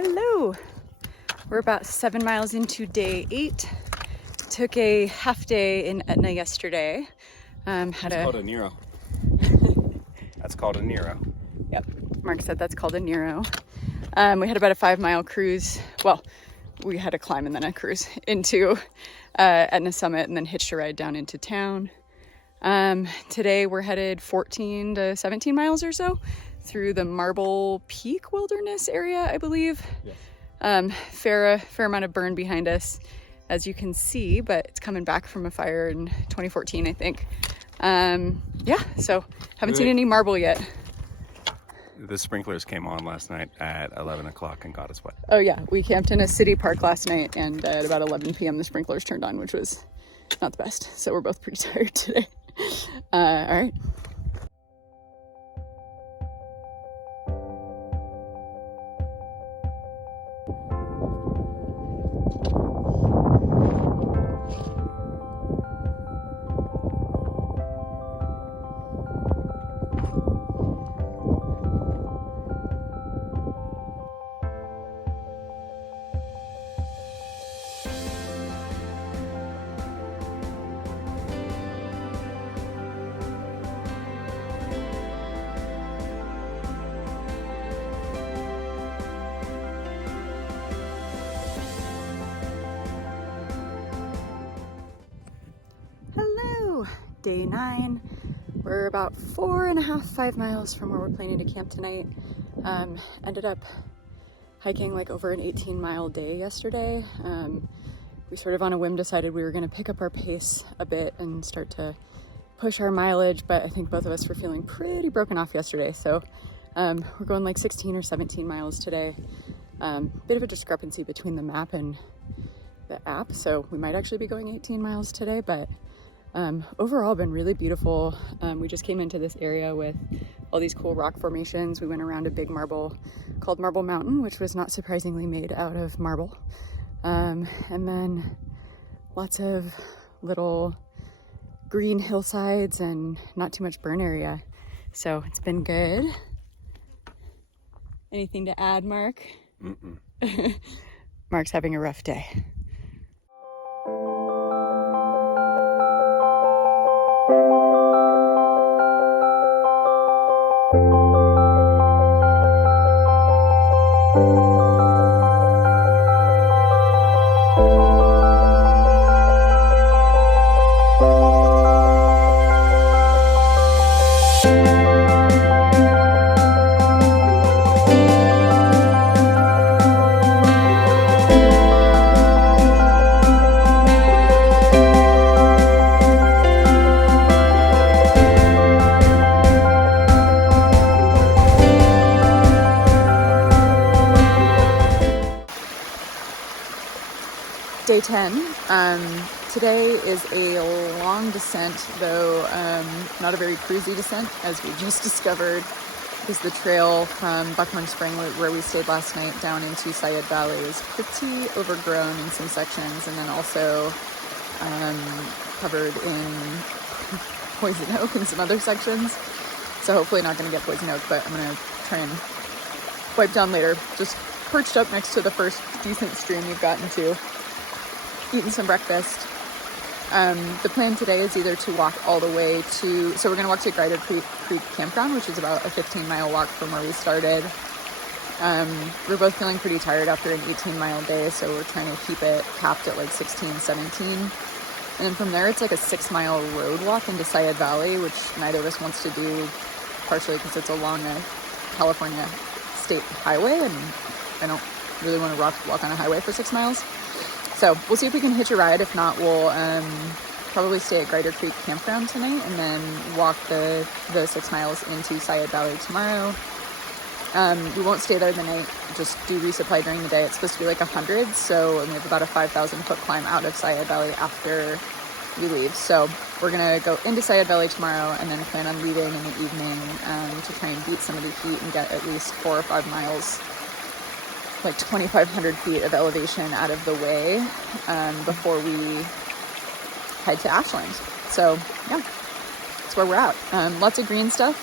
Hello! We're about 7 miles into day 8. Took a half day in Etna yesterday. That's called a Nero. That's called a Nero. Yep, Mark said that's called a Nero. We had about a 5-mile cruise. Well, we had a climb and then a cruise into Etna Summit and then hitched a ride down into town. Today we're headed 14 to 17 miles or so through the Marble Peak Wilderness area, I believe. Yes. Fair amount of burn behind us, as you can see, but it's coming back from a fire in 2014, I think. Yeah, so haven't seen any marble yet. The sprinklers came on last night at 11 o'clock and got us wet. Oh yeah, we camped in a city park last night, and at about 11 p.m. the sprinklers turned on, which was not the best. So we're both pretty tired today. All right. Day 9. We're about 4.5-5 miles from where we're planning to camp tonight. Ended up hiking like over an 18-mile day yesterday. We sort of on a whim decided we were going to pick up our pace a bit and start to push our mileage, but I think both of us were feeling pretty broken off yesterday, so we're going like 16 or 17 miles today. Bit of a discrepancy between the map and the app, so we might actually be going 18 miles today, but overall been really beautiful. We just came into this area with all these cool rock formations. We went around a big marble called Marble Mountain, which was not surprisingly made out of marble. And then lots of little green hillsides and not too much burn area. So it's been good. Anything to add, Mark? Mm-mm. Mark's having a rough day. Day 10. Today is a long descent, though not a very cruisy descent, as we just discovered, because the trail from Buckhorn Spring, where we stayed last night, down into Seiad Valley is pretty overgrown in some sections, and then also covered in poison oak in some other sections. So hopefully not going to get poison oak, but I'm going to try and wipe down later. Just perched up next to the first decent stream we've gotten to, eating some breakfast. The plan today is either to walk all the way to, so we're going to walk to Grider Creek Campground, which is about a 15-mile walk from where we started. We're both feeling pretty tired after an 18-mile day, so we're trying to keep it capped at like 16, 17. And then from there, it's like a 6-mile road walk into Seiad Valley, which neither of us wants to do, partially because it's along a California state highway, and I don't really want to walk on a highway for 6 miles. So we'll see if we can hitch a ride. If not, we'll probably stay at Grider Creek Campground tonight and then walk the 6 miles into Seiad Valley tomorrow. We won't stay there the night, just do resupply during the day. It's supposed to be like 100, so we have about a 5,000 foot climb out of Seiad Valley after we leave. So we're gonna go into Seiad Valley tomorrow and then plan on leaving in the evening to try and beat some of the heat and get at least 4 or 5 miles, like 2,500 feet of elevation out of the way before we head to Ashland. So yeah, that's where we're at. Lots of green stuff.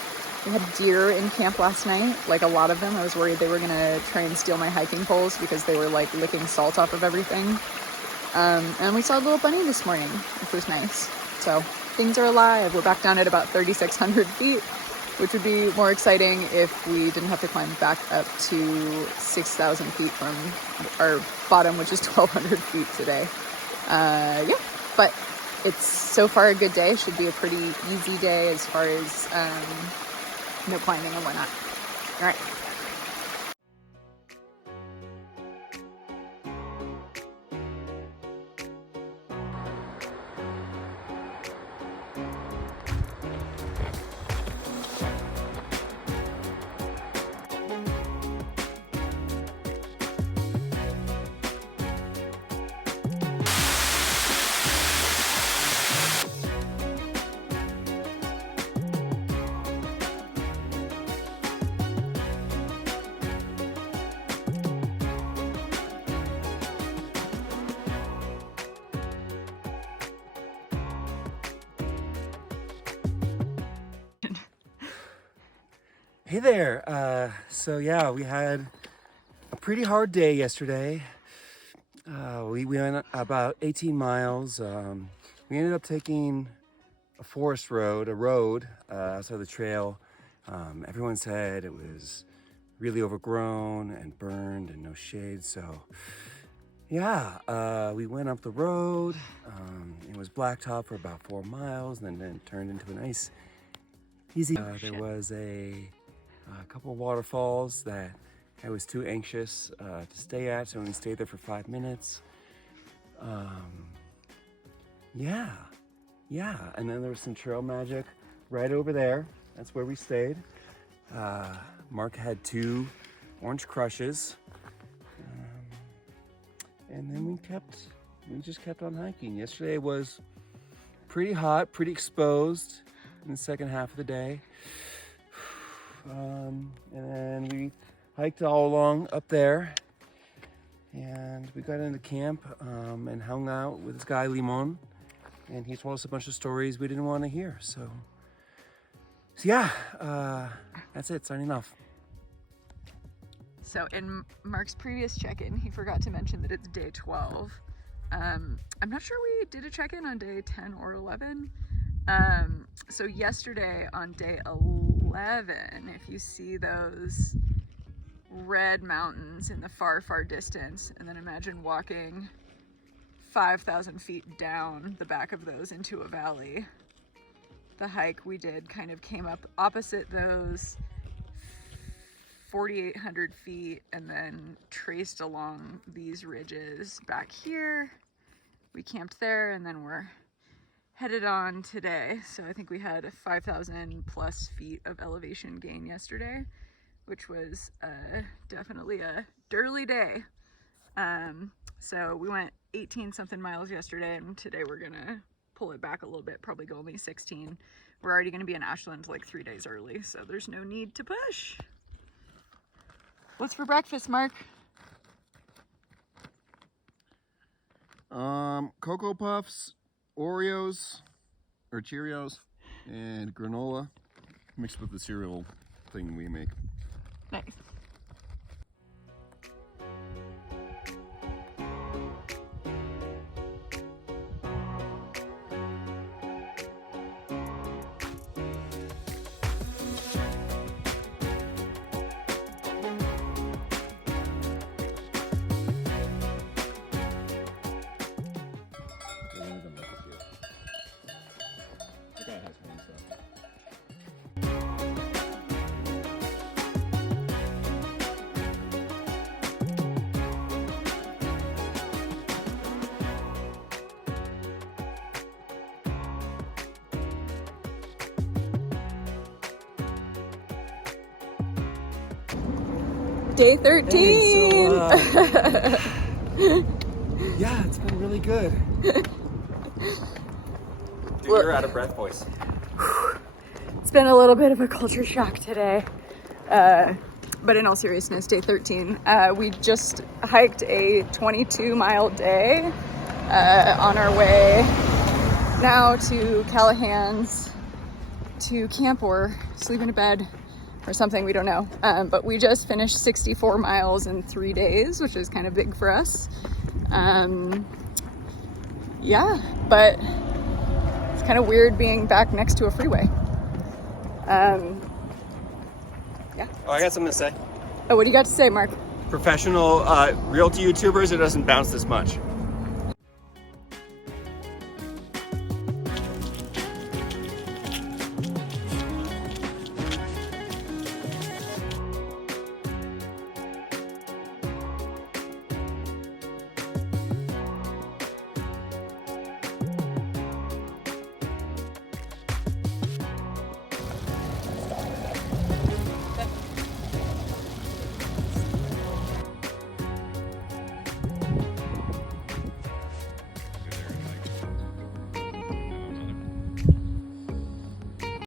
We had deer in camp last night, like a lot of them. I was worried they were gonna try and steal my hiking poles because they were like licking salt off of everything. And we saw a little bunny this morning, which was nice. So things are alive. We're back down at about 3,600 feet, which would be more exciting if we didn't have to climb back up to 6,000 feet from our bottom, which is 1,200 feet today. Yeah, but it's so far a good day. Should be a pretty easy day as far as no climbing and whatnot. All right. Hey there. So yeah, we had a pretty hard day yesterday. We went about 18 miles. We ended up taking a forest road, outside the trail. Everyone said it was really overgrown and burned and no shade. So yeah, we went up the road. It was blacktop for about 4 miles, and then it turned into a nice, easy. There was a couple of waterfalls that I was too anxious to stay at, so we stayed there for 5 minutes. Yeah, and then there was some trail magic right over there. That's where we stayed. Mark had 2 orange crushes, and then we just kept on hiking. Yesterday was pretty hot, pretty exposed in the second half of the day. And then we hiked all along up there, and we got into camp and hung out with this guy Limon, and he told us a bunch of stories we didn't want to hear. So yeah, that's it. Signing off. So in Mark's previous check-in, he forgot to mention that it's day 12. I'm not sure we did a check-in on day 10 or 11. So yesterday on day 11, if you see those red mountains in the far, far distance, and then imagine walking 5,000 feet down the back of those into a valley. The hike we did kind of came up opposite those 4,800 feet and then traced along these ridges back here. We camped there, and then we're headed on today. So I think we had 5,000 plus feet of elevation gain yesterday, which was definitely a dirty day. So we went 18 something miles yesterday, and today we're gonna pull it back a little bit, probably go only 16. We're already gonna be in Ashland like 3 days early, so there's no need to push. What's for breakfast, Mark? Cocoa Puffs, Oreos, or Cheerios, and granola mixed with the cereal thing we make. Nice. Day 13. Hey, yeah, it's been really good. Dude, you're out of breath, boys. It's been a little bit of a culture shock today. But in all seriousness, day 13. We just hiked a 22-mile day on our way now to Callahan's to camp or sleep in a bed or something, we don't know. But we just finished 64 miles in 3 days, which is kind of big for us. Yeah, but it's kind of weird being back next to a freeway. Yeah. Oh, I got something to say. Oh, what do you got to say, Mark? Professional realty YouTubers, it doesn't bounce this much.